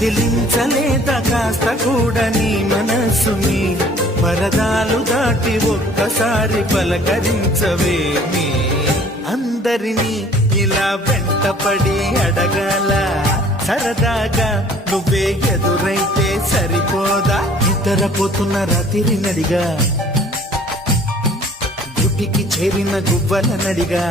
కదిలించలేద కాస్త కూడా నీ మనసుని పరదాలు దాటి ఒక్కసారి పలకరించవేమి అందరినీ ఇలా వెంటపడి అడగాల సరదాగా నువ్వే ఎదురైతే సరిపోదా నిద్రపోతున్న రాత్రి నడిగా గుటికి చేరిన గువ్వల నడిగా